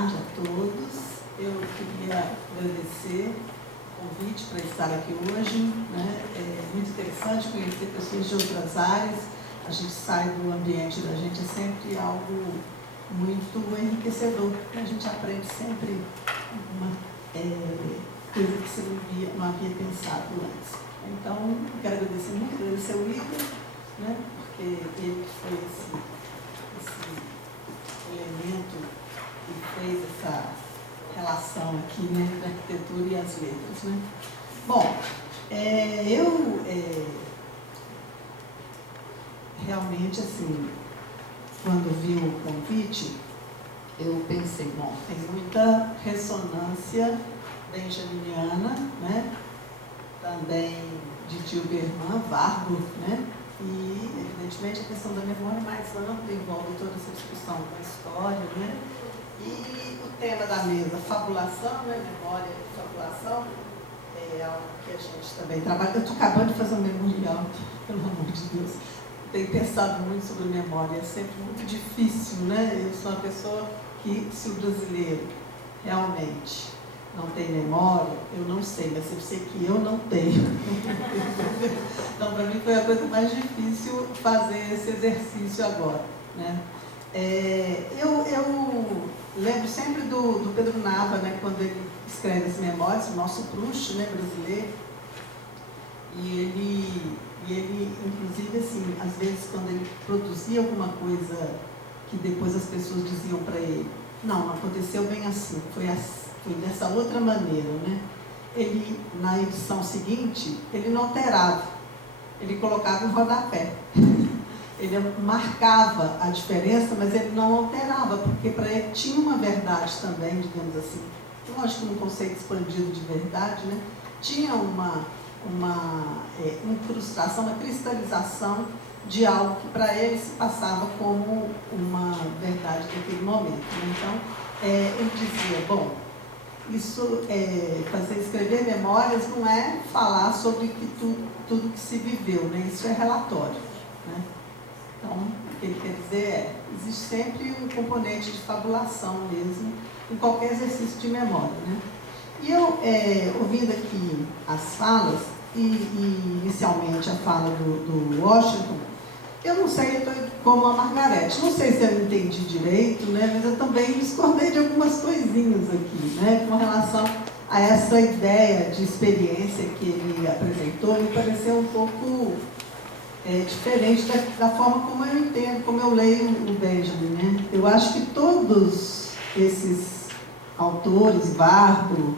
tarde a todos. Eu queria agradecer o convite para estar aqui hoje, né? É muito interessante conhecer pessoas de outras áreas. A gente sai do ambiente da gente, é sempre algo muito enriquecedor, porque a gente aprende sempre uma coisa que você não havia pensado antes. Então, quero agradecer muito, agradecer o Igor, né? Porque ele foi esse elemento que fez essa relação aqui, né, da arquitetura e as letras, né? Bom, realmente, assim, quando vi o convite, eu pensei, bom, tem muita ressonância benjaminiana, né? Também de Dilberman, Warburg, né? E, evidentemente, a questão da memória é mais ampla, envolve toda essa discussão da história, né? E o tema da mesa, fabulação, né? Memória e fabulação, é algo que a gente também trabalha. Eu estou acabando de fazer um memorial, pelo amor de Deus. Tenho pensado muito sobre memória, é sempre muito difícil, né? Eu sou uma pessoa que, se o brasileiro realmente não tem memória, eu não sei, mas eu sei que eu não tenho. Então, para mim, foi a coisa mais difícil fazer esse exercício agora, né? Eu lembro sempre do Pedro Nava, né, quando ele escreve as memórias, o nosso Proust, né, brasileiro, e ele, inclusive, assim, às vezes, quando ele produzia alguma coisa que depois as pessoas diziam para ele, não aconteceu bem assim, foi dessa outra maneira, né? Ele, na edição seguinte, ele não alterava, ele colocava em rodapé. Ele marcava a diferença, mas ele não alterava, porque para ele tinha uma verdade também, digamos assim. Lógico que num conceito expandido de verdade, né? Tinha uma incrustação, uma cristalização de algo que para ele se passava como uma verdade naquele momento, né? Então, ele dizia, bom, isso escrever memórias não é falar sobre tudo que se viveu, né? Isso é relatório, né? Então, o que ele quer dizer existe sempre um componente de fabulação mesmo, em qualquer exercício de memória, né? E eu, ouvindo aqui as falas, e inicialmente a fala do Washington, eu não sei, eu estou como a Margarete, não sei se eu entendi direito, né? Mas eu também discordei de algumas coisinhas aqui, né? Com relação a essa ideia de experiência que ele apresentou, me pareceu um pouco diferente da forma como eu entendo, como eu leio o Benjamin, né? Eu acho que todos esses autores, Warburg,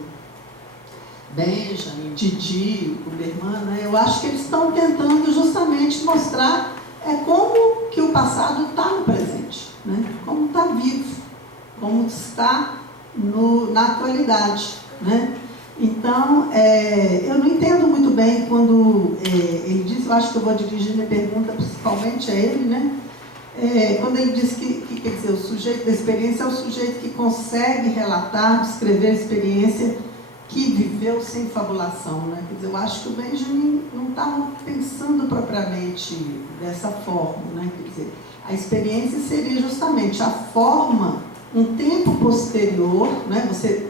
Benjamin, Didi, Huberman, né? Eu acho que eles estão tentando justamente mostrar como que o passado está no presente, né? Como está vivo, como está na atualidade, né? Então, eu não entendo muito bem quando ele diz, eu acho que eu vou dirigir minha pergunta principalmente a ele, né? Quando ele diz que quer dizer, o sujeito da experiência é o sujeito que consegue relatar, descrever a experiência que viveu sem fabulação, né? Quer dizer, eu acho que o Benjamin não está pensando propriamente dessa forma, né? Quer dizer, a experiência seria justamente a forma, um tempo posterior, né?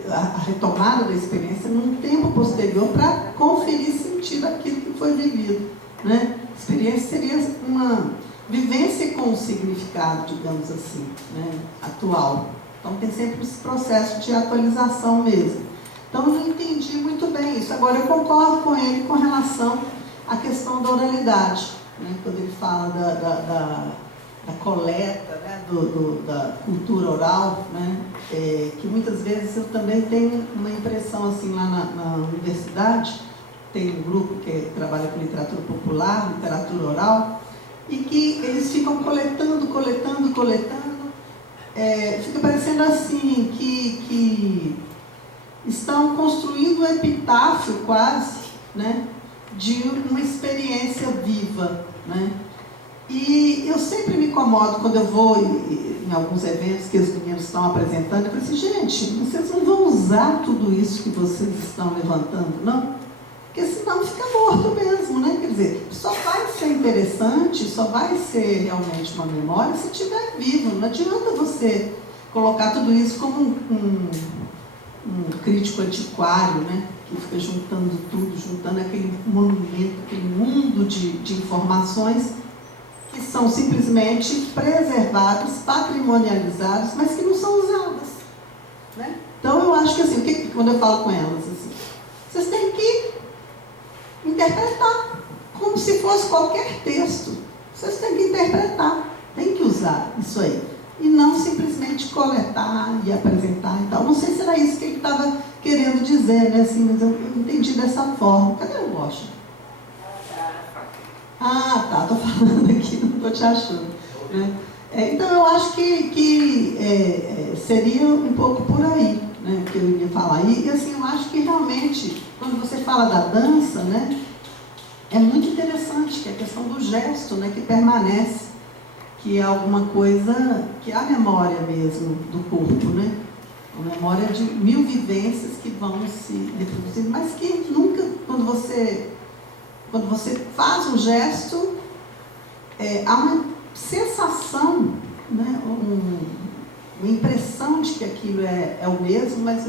A retomada da experiência num tempo posterior para conferir sentido àquilo que foi vivido, né? A experiência seria uma vivência com um significado, digamos assim, né? Atual. Então tem sempre esse processo de atualização mesmo. Então, eu não entendi muito bem isso. Agora, eu concordo com ele com relação à questão da oralidade, né? Quando ele fala da coleta, né? Da cultura oral, né? Que muitas vezes eu também tenho uma impressão, assim, lá na universidade, tem um grupo que trabalha com literatura popular, literatura oral, e que eles ficam coletando, fica parecendo assim, que estão construindo um epitáfio quase, né, de uma experiência viva, né? E eu sempre me incomodo quando eu vou em alguns eventos que os meninos estão apresentando, eu falo assim, gente, vocês não vão usar tudo isso que vocês estão levantando, não? Porque senão fica morto mesmo, né? Quer dizer, só vai ser interessante, só vai ser realmente uma memória se estiver vivo. Não adianta você colocar tudo isso como um crítico antiquário, né? Que fica juntando tudo, juntando aquele monumento, aquele mundo de informações que são simplesmente preservadas, patrimonializadas, mas que não são usadas, né? Então eu acho que assim, quando eu falo com elas assim, vocês têm que interpretar como se fosse qualquer texto. Vocês têm que interpretar, têm que usar isso aí. E não simplesmente coletar e apresentar e tal. Não sei se era isso que ele estava querendo dizer, né? Assim, mas eu entendi dessa forma. Cadê o Washington? Ah, tá, estou falando aqui, não estou te achando. Né? Então eu acho que seria um pouco por aí, né, que eu iria falar. E assim, eu acho que realmente, quando você fala da dança, né, é muito interessante, que é a questão do gesto, né, que permanece, que é alguma coisa, que é a memória mesmo do corpo, né? A memória de 1000 vivências que vão se reproduzindo, mas que nunca, quando você faz um gesto, há uma sensação, né, uma impressão de que aquilo é o mesmo, mas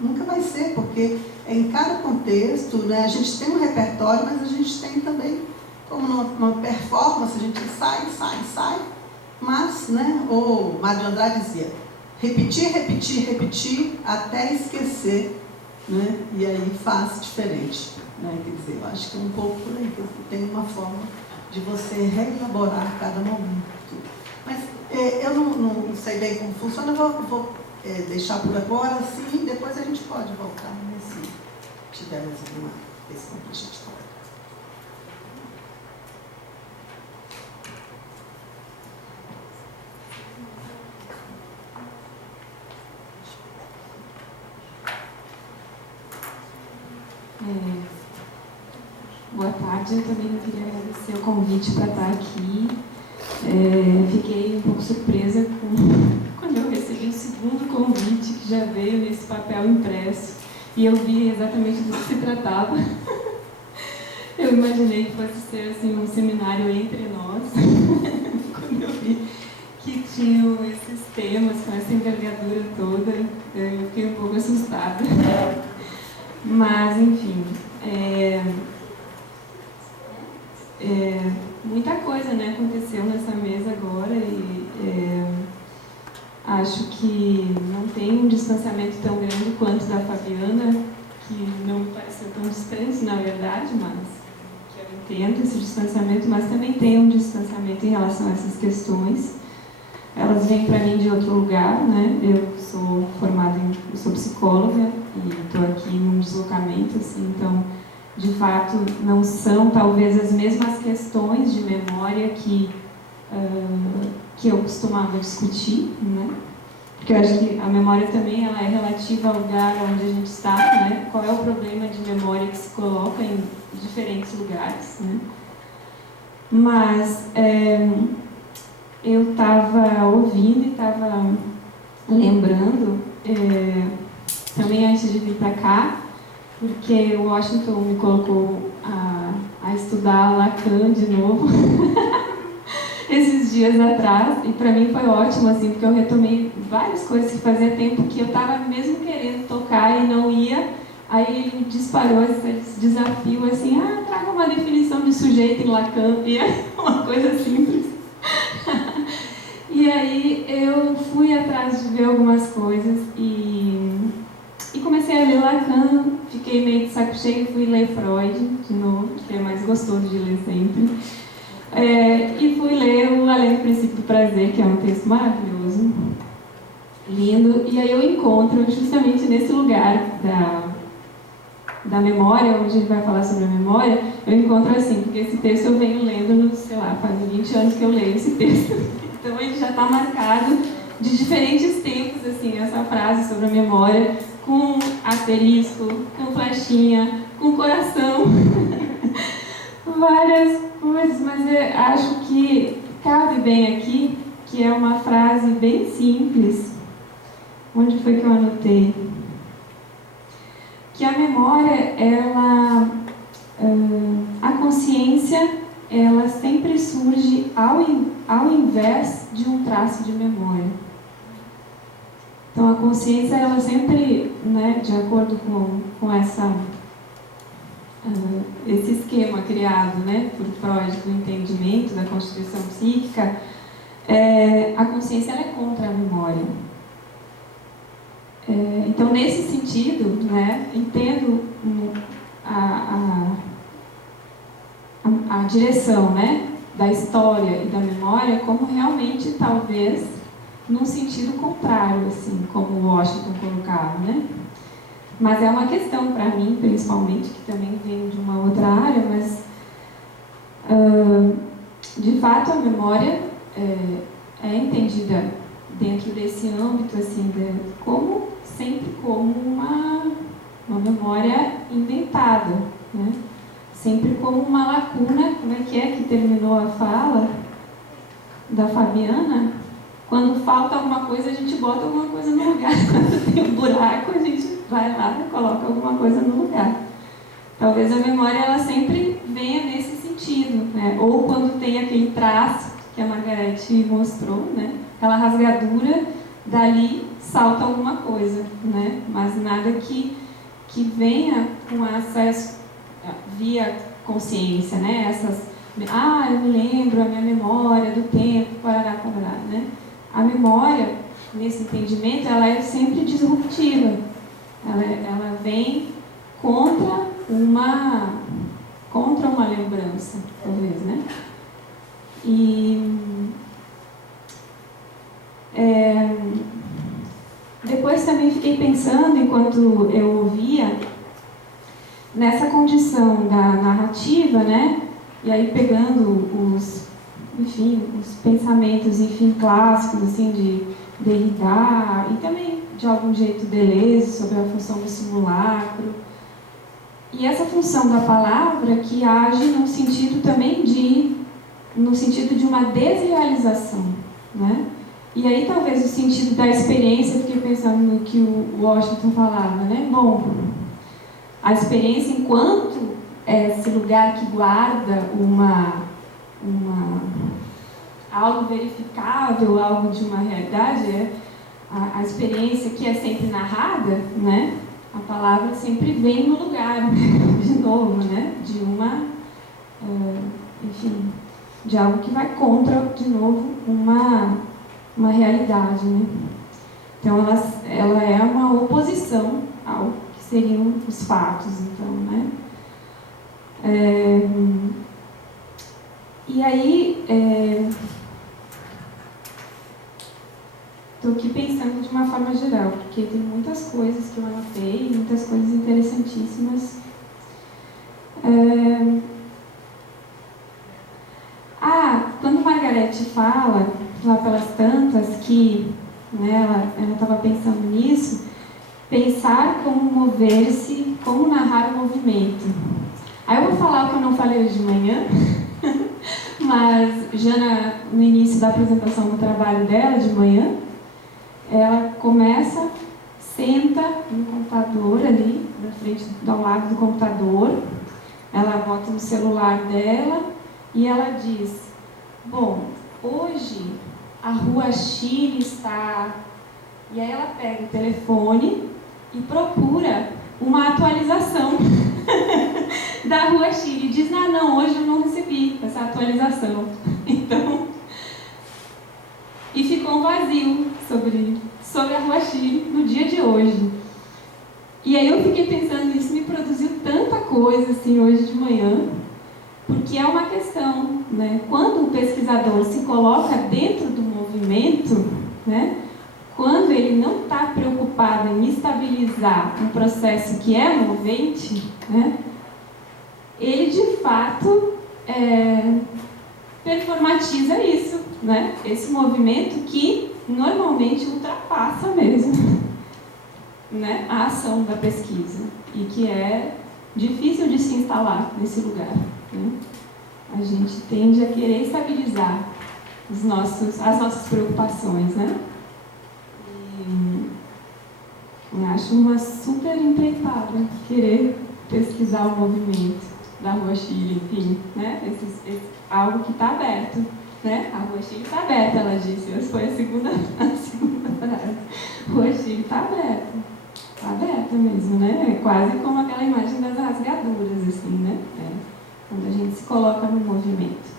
nunca vai ser, porque em cada contexto, né, a gente tem um repertório, mas a gente tem também, como numa performance, a gente sai, mas, né, o Mário de Andrade dizia, repetir, até esquecer, né, e aí faz diferente, né, quer dizer, eu acho que é um pouco por aí, porque tem uma forma de você reelaborar cada momento. Mas eu não sei bem como funciona, eu vou deixar por agora, assim, e depois a gente pode voltar, né, se tivermos alguma questão para a gente falar. Boa tarde, eu também queria agradecer o convite para estar aqui. Fiquei um pouco surpresa quando eu recebi o segundo convite, que já veio nesse papel impresso, e eu vi exatamente do que se tratava. Eu imaginei que fosse ser assim, um seminário entre nós, quando eu vi que tinham esses temas com essa envergadura toda, eu fiquei um pouco assustada. Mas, enfim, muita coisa, né, aconteceu nessa mesa agora e acho que não tem um distanciamento tão grande quanto da Fabiana, que não me pareceu tão distante, na verdade, mas que eu entendo esse distanciamento, mas também tem um distanciamento em relação a essas questões. Elas vêm para mim de outro lugar, né? Eu sou formada eu sou psicóloga e estou aqui num deslocamento, assim, então, de fato, não são talvez as mesmas questões de memória que eu costumava discutir, né? Porque eu acho que a memória também ela é relativa ao lugar onde a gente está, né? Qual é o problema de memória que se coloca em diferentes lugares, né? Mas eu estava ouvindo e estava lembrando, também antes de vir para cá, porque o Washington me colocou a estudar Lacan de novo, esses dias atrás, e para mim foi ótimo, assim, porque eu retomei várias coisas que fazia tempo que eu estava mesmo querendo tocar e não ia. Aí ele disparou esse desafio, assim, traga uma definição de sujeito em Lacan, e é uma coisa simples. E aí eu fui atrás de ver algumas coisas e comecei a ler Lacan, fiquei meio de saco cheio, fui ler Freud de novo, que é mais gostoso de ler sempre. E fui ler o Além do Princípio do Prazer, que é um texto maravilhoso, lindo, e aí eu encontro justamente nesse lugar da memória, onde a gente vai falar sobre a memória, eu encontro assim, porque esse texto eu venho lendo, sei lá, faz 20 anos que eu leio esse texto, então ele já está marcado de diferentes tempos, assim, essa frase sobre a memória, com asterisco, com flechinha, com coração, várias coisas, mas eu acho que cabe bem aqui, que é uma frase bem simples. Onde foi que eu anotei? Que a memória, a consciência, ela sempre surge ao invés de um traço de memória. Então, a consciência, ela sempre, né, de acordo com esse esquema criado, né, por Freud do entendimento da constituição psíquica, a consciência ela é contra a memória. Então, nesse sentido, né, entendo a direção, né, da história e da memória como realmente, talvez, num sentido contrário, assim, como o Washington colocava, né? Mas é uma questão para mim, principalmente, que também vem de uma outra área, mas, de fato, a memória é entendida dentro desse âmbito, assim, sempre como uma memória inventada, né? Sempre como uma lacuna. Como é que terminou a fala da Fabiana? Quando falta alguma coisa, a gente bota alguma coisa no lugar. Quando tem um buraco, a gente vai lá e coloca alguma coisa no lugar. Talvez a memória ela sempre venha nesse sentido, né? Ou quando tem aquele traço que a Margarete mostrou, né? Aquela rasgadura, dali salta alguma coisa, né? Mas nada que venha com acesso via consciência, né? Eu me lembro, a minha memória do tempo, parará, né? A memória, nesse entendimento, ela é sempre disruptiva. Ela vem contra uma lembrança, talvez, né? E depois também fiquei pensando, enquanto eu ouvia, nessa condição da narrativa, né? E aí pegando os pensamentos, clássicos, assim, de Derrida, e também, de algum jeito, Deleuze, sobre a função do simulacro. E essa função da palavra que age no sentido também de uma desrealização, né? E aí, talvez, o sentido da experiência, eu fiquei pensando no que o Washington falava, né? Bom, a experiência enquanto esse lugar que guarda algo verificável, algo de uma realidade, a experiência que é sempre narrada, né? A palavra sempre vem no lugar, de novo, né? De de algo que vai contra, de novo, uma realidade, né? Então, ela é uma oposição ao que seriam os fatos, então, né? E aí, estou aqui pensando de uma forma geral, porque tem muitas coisas que eu anotei, muitas coisas interessantíssimas. Quando Margarete fala, lá pelas tantas, que, né, ela estava pensando nisso, pensar como mover-se, como narrar o movimento. Aí eu vou falar o que eu não falei hoje de manhã, mas já no início da apresentação do trabalho dela, de manhã, ela começa, senta no computador ali, na frente, ao lado do computador, ela bota no celular dela e ela diz: bom, hoje a Rua Chile está... E aí ela pega o telefone e procura uma atualização da Rua Chile. E diz: não, hoje eu não recebi essa atualização. Então, e ficou um vazio sobre a Rua Chile no dia de hoje. E aí eu fiquei pensando, isso me produziu tanta coisa assim hoje de manhã, porque é uma questão, né? Quando o pesquisador se coloca dentro do movimento, né? Quando ele não está preocupado em estabilizar um processo que é movente, né? Ele de fato performatiza isso, né? Esse movimento que normalmente ultrapassa mesmo, né, a ação da pesquisa e que é difícil de se instalar nesse lugar, né? A gente tende a querer estabilizar as nossas preocupações, né? E eu acho uma super empreitada querer pesquisar o movimento da Rua Chile, enfim, né? Algo que está aberto, né? A Rua Chile está aberta, ela disse. Essa foi a segunda frase. Rua Chile mesmo, né? É quase como aquela imagem das rasgaduras, assim, né? Quando a gente se coloca no movimento.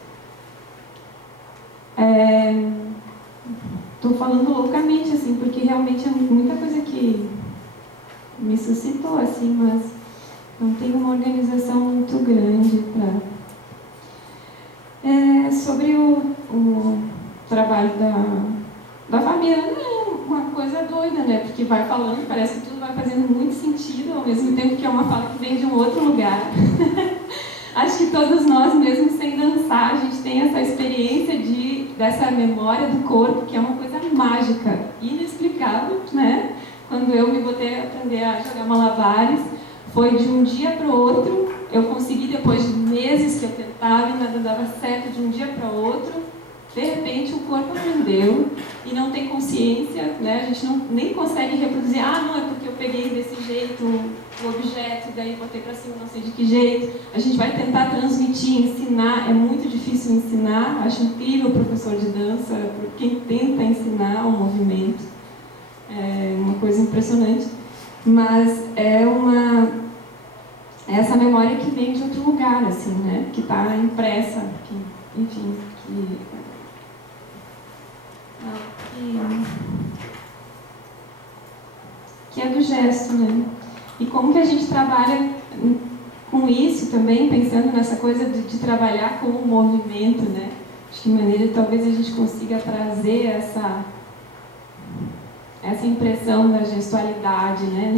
Estou falando loucamente, assim, porque realmente é muita coisa que me suscitou, assim, mas não tem uma organização muito grande para... sobre o trabalho da família, não é uma coisa doida, né? Porque vai falando, parece que tudo vai fazendo muito sentido, ao mesmo tempo que é uma fala que vem de um outro lugar. Acho que todos nós, mesmo sem dançar, a gente tem essa experiência dessa memória do corpo, que é uma coisa mágica, inexplicável, né? Quando eu me botei a aprender a jogar malabares, foi de um dia para o outro. Eu consegui, depois de meses que eu tentava e nada dava certo, de um dia para o outro, de repente o corpo aprendeu e não tem consciência, né? A gente nem consegue reproduzir. Ah, não, é porque eu peguei desse jeito o objeto, daí botei para cima, não sei de que jeito. A gente vai tentar transmitir, ensinar. É muito difícil ensinar. Acho incrível o professor de dança, quem tenta ensinar o movimento. É uma coisa impressionante. Mas é essa memória que vem de outro lugar, assim, né? Que está impressa, que é do gesto, né? E como que a gente trabalha com isso também, pensando nessa coisa de trabalhar com o movimento, né? De que maneira talvez a gente consiga trazer essa impressão da gestualidade, né?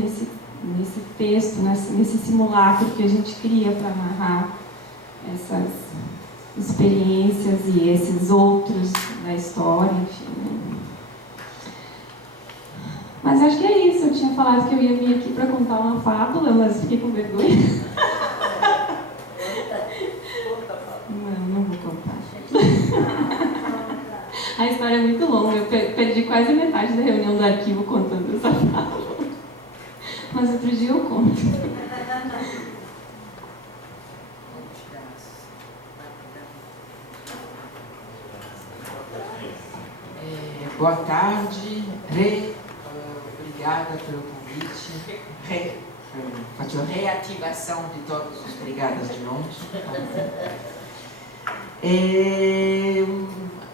Nesse texto, nesse simulacro que a gente cria para narrar essas experiências e esses outros da história, enfim. Né? Mas acho que é isso. Eu tinha falado que eu ia vir aqui para contar uma fábula, mas fiquei com vergonha. Não vou contar. A história é muito longa. Eu perdi quase metade da reunião do arquivo contando essa fábula. Mas outro dia eu conto. Boa tarde, obrigada pelo convite. Faccio reativação de todos os brigadas de novo.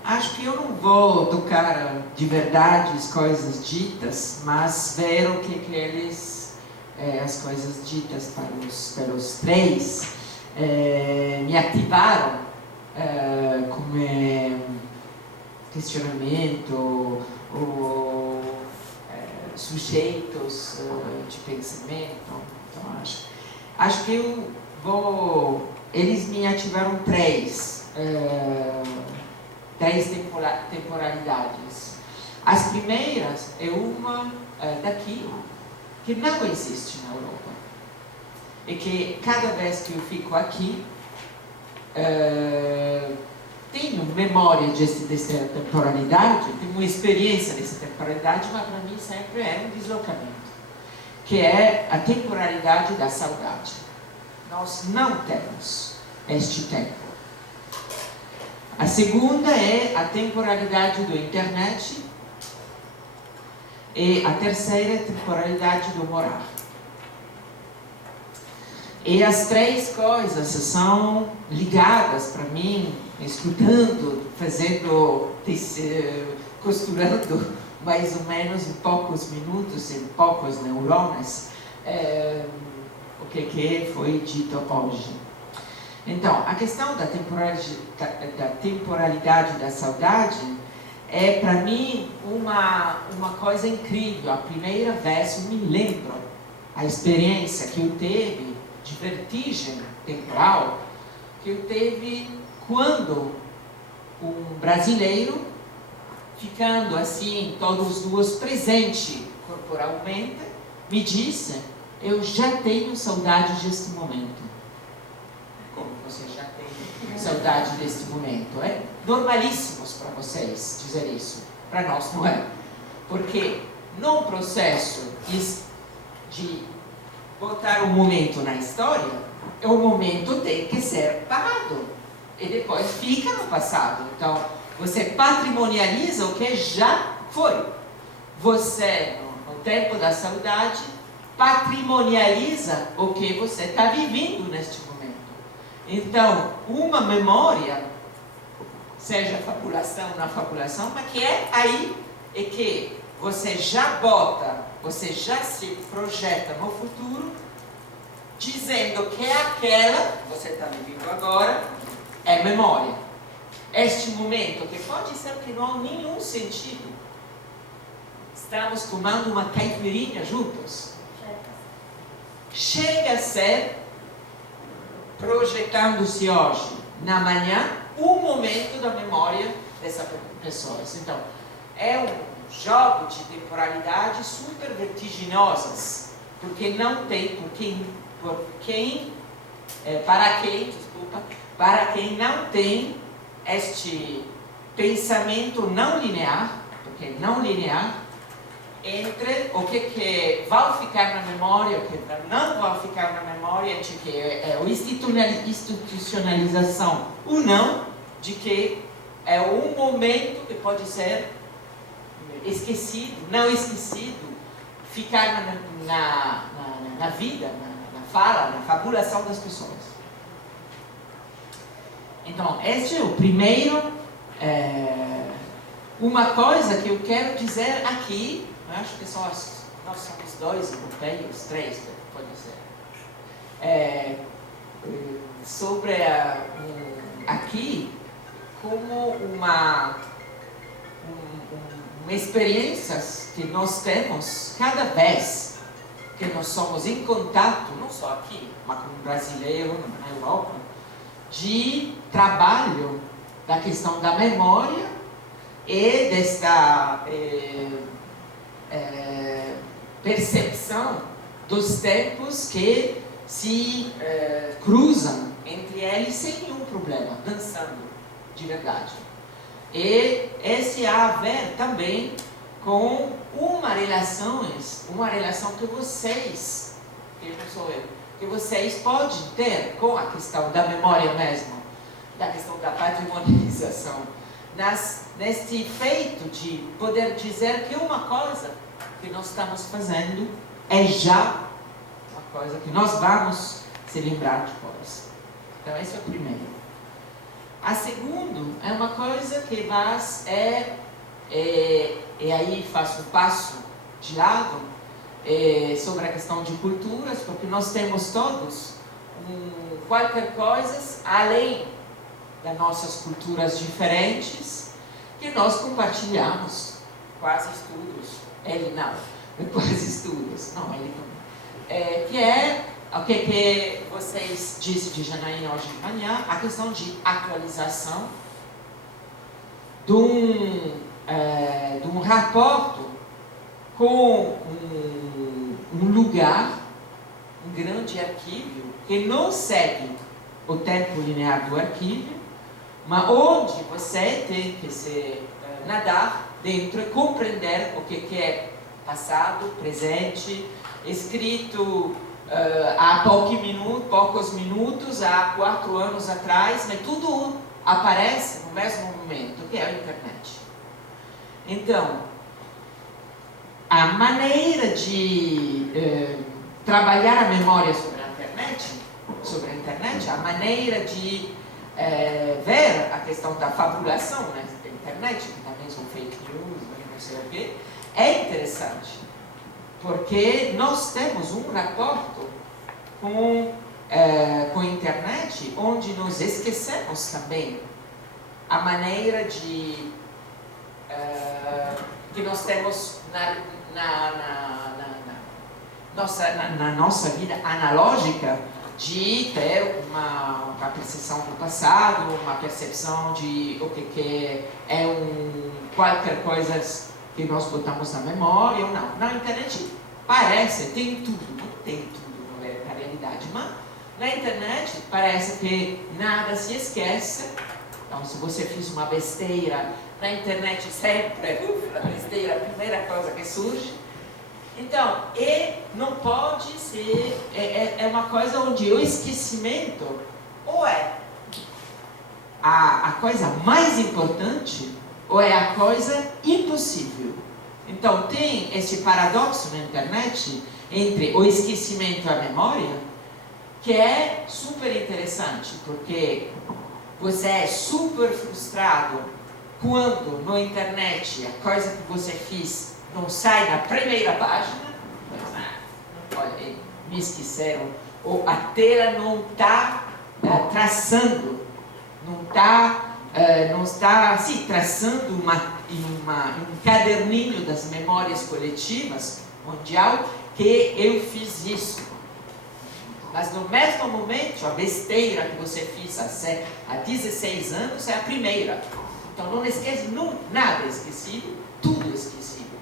Acho que eu não vou tocar de verdade as coisas ditas, mas ver o que eles, as coisas ditas pelos três, me ativaram como questionamento ou sujeitos de pensamento. Então, acho que eles me ativaram três temporalidades. As primeiras é uma daqui, que não existe na Europa. E que cada vez que eu fico aqui, tenho memória dessa temporalidade, tenho uma experiência dessa temporalidade, mas para mim sempre é um deslocamento, que é a temporalidade da saudade. Nós não temos este tempo. A segunda é a temporalidade da internet e a terceira é a temporalidade do morar. E as três coisas são ligadas para mim, escutando, costurando mais ou menos em poucos minutos, em poucos neurônios, o que foi dito hoje. Então, a questão da temporalidade da saudade é, para mim, uma coisa incrível. A primeira vez eu me lembro a experiência que eu teve de vertigem temporal, que eu teve quando um brasileiro, ficando assim, todos os duas presentes corporalmente, me disse: eu já tenho saudade deste momento. Como você já tem saudade deste momento? É normalíssimo para vocês dizer isso. Para nós não é. Porque no processo de botar um momento na história, o momento tem que ser parado. E depois fica no passado. Então, você patrimonializa o que já foi. Você, no tempo da saudade, patrimonializa o que você está vivendo neste momento. Então, uma memória, seja fabulação ou não fabulação, mas que é aí, é que você já se projeta no futuro, dizendo que aquela que você está vivendo agora é memória. Este momento, que pode ser que não há nenhum sentido, estamos tomando uma caipirinha juntos, chega a ser, projetando-se hoje, na manhã, um momento da memória dessas pessoas. Então, é um jogo de temporalidade super vertiginosas, porque não tem para quem não tem este pensamento não linear, porque não linear, entre o que vai ficar na memória, o que não vai ficar na memória, entre o que é a institucionalização ou não, de que é um momento que pode ser esquecido, não esquecido, ficar na vida, na fala, na fabulação das pessoas. Então, este é o primeiro, uma coisa que eu quero dizer aqui. Eu acho que nós somos 2 europeus, 3, pode ser. Sobre aqui, como uma experiências que nós temos cada vez que nós somos em contato, não só aqui, mas como brasileiro, na Europa, de trabalho da questão da memória e desta percepção dos tempos que se cruzam entre eles sem nenhum problema, dançando de verdade. E esse há a ver também com uma relação que vocês, que não sou eu, que vocês podem ter com a questão da memória mesmo, da questão da patrimonialização, neste feito de poder dizer que uma coisa que nós estamos fazendo é já uma coisa que nós vamos se lembrar depois. Então, esse é o primeiro. A segunda é uma coisa que e aí faço um passo de lado sobre a questão de culturas, porque nós temos todos qualquer coisa além das nossas culturas diferentes que nós compartilhamos, quase estudos, ele não, quase estudos, não, ele também, que é o que vocês disseram de Janaína hoje de manhã, a questão de atualização de um rapporto com um lugar, um grande arquivo, que não segue o tempo linear do arquivo, mas onde você tem que se nadar dentro e compreender o que é passado, presente, escrito há poucos minutos, há 4 anos atrás, mas tudo aparece no mesmo momento, que é a internet. Então, a maneira de trabalhar a memória sobre a internet, a maneira de ver a questão da fabulação da internet, que também são fake news, não sei o quê, é interessante. Porque nós temos um rapporto com a internet onde nós esquecemos também a maneira de que nós temos na nossa vida analógica de ter uma percepção do passado, uma percepção de o que é qualquer coisa que nós botamos na memória ou não. Na internet parece, tem tudo, não tem tudo na realidade, mas na internet parece que nada se esquece. Então, se você fez uma besteira, na internet sempre, a besteira é a primeira coisa que surge. Então, não pode ser, é uma coisa onde o esquecimento ou é a coisa mais importante ou é a coisa impossível. Então, tem esse paradoxo na internet entre o esquecimento e a memória, que é super interessante, porque você é super frustrado quando na internet a coisa que você fez não sai na primeira página, olha, me esqueceram, ou a tela não está traçando, não está traçando um caderninho das memórias coletivas mundial, que eu fiz isso. Mas no mesmo momento, a besteira que você fez há 16 anos é a primeira. Então não esquece nada esquecido, tudo esquecido.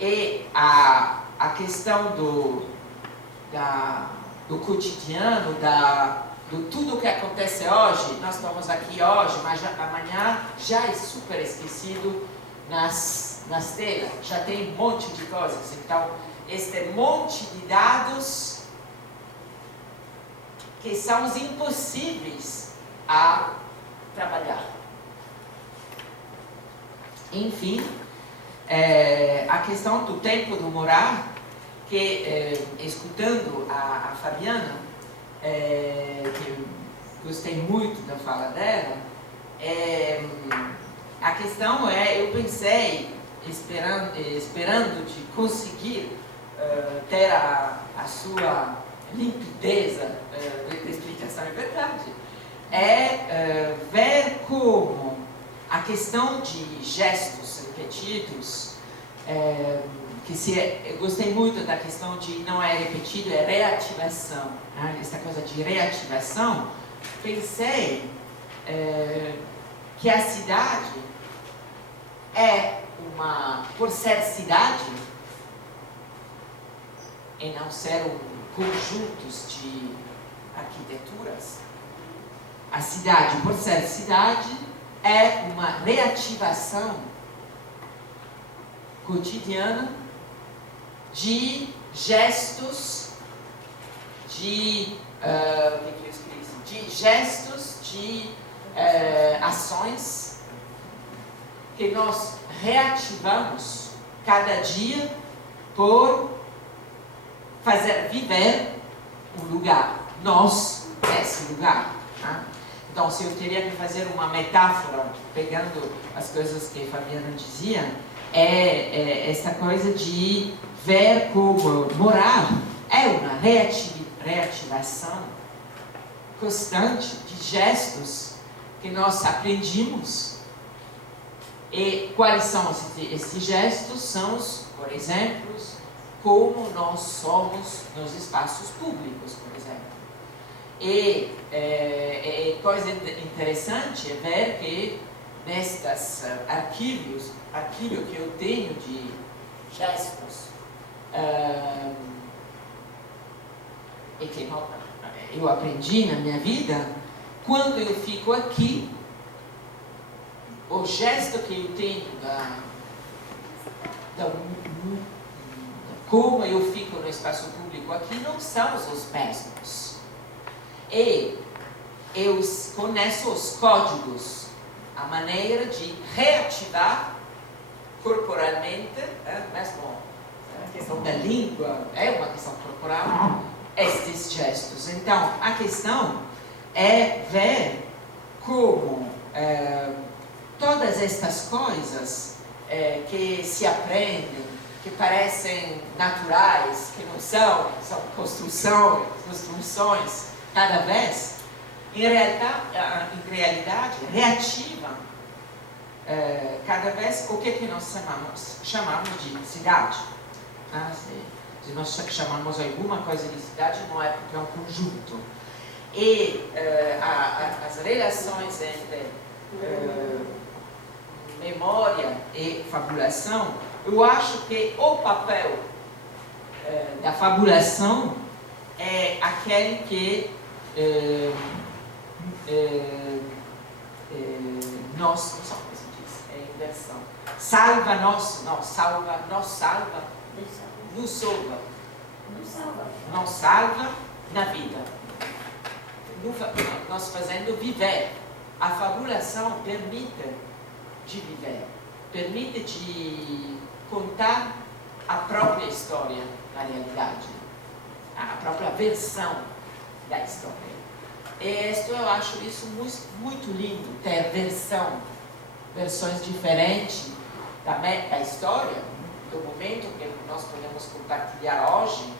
E a questão do cotidiano, do tudo que acontece hoje, nós estamos aqui hoje, mas amanhã já é super esquecido nas telas, já tem um monte de coisas. Então, este monte de dados que são os impossíveis a trabalhar. Enfim, a questão do tempo do morar, que escutando a Fabiana, que eu gostei muito da fala dela, a questão eu pensei, esperando de conseguir ter a sua limpideza da explicação, é verdade, ver como a questão de gestos repetidos, eu gostei muito da questão de não é repetido, é reativação, né? Essa coisa de reativação, pensei que a cidade por ser cidade e não ser conjuntos de arquiteturas, a cidade, por ser cidade, é uma reativação cotidiana de gestos, de ações que nós reativamos cada dia por fazer viver um lugar, nós, esse lugar. Né? Então, se eu teria que fazer uma metáfora, pegando as coisas que a Fabiana dizia, essa coisa de ver como morar é uma reativação constante de gestos que nós aprendemos. E quais são esses gestos? São, por exemplo, como nós somos nos espaços públicos, por exemplo. E coisa interessante é ver que nestes arquivo que eu tenho de gestos, e que eu aprendi na minha vida, quando eu fico aqui, o gesto que eu tenho como eu fico no espaço público aqui não são os mesmos. E eu conheço os códigos, a maneira de reativar corporalmente, mesmo a questão da língua é uma questão corporal, estes gestos. Então, a questão é ver como todas estas coisas que se aprendem, que parecem naturais, que não são construções cada vez, em realidade reativam cada vez o que nós chamamos de cidade. Se nós chamamos alguma coisa de cidade, não é porque é um conjunto. E as relações entre memória e fabulação, eu acho que o papel da fabulação é aquele que nós, não sei como se diz, é inversão. Nos salva na vida. Nós fazendo viver. A fabulação permite de viver, permite de contar a própria história, na realidade, a própria versão da história. Eu acho isso muito lindo, ter versões diferentes da história, do momento que nós podemos compartilhar hoje,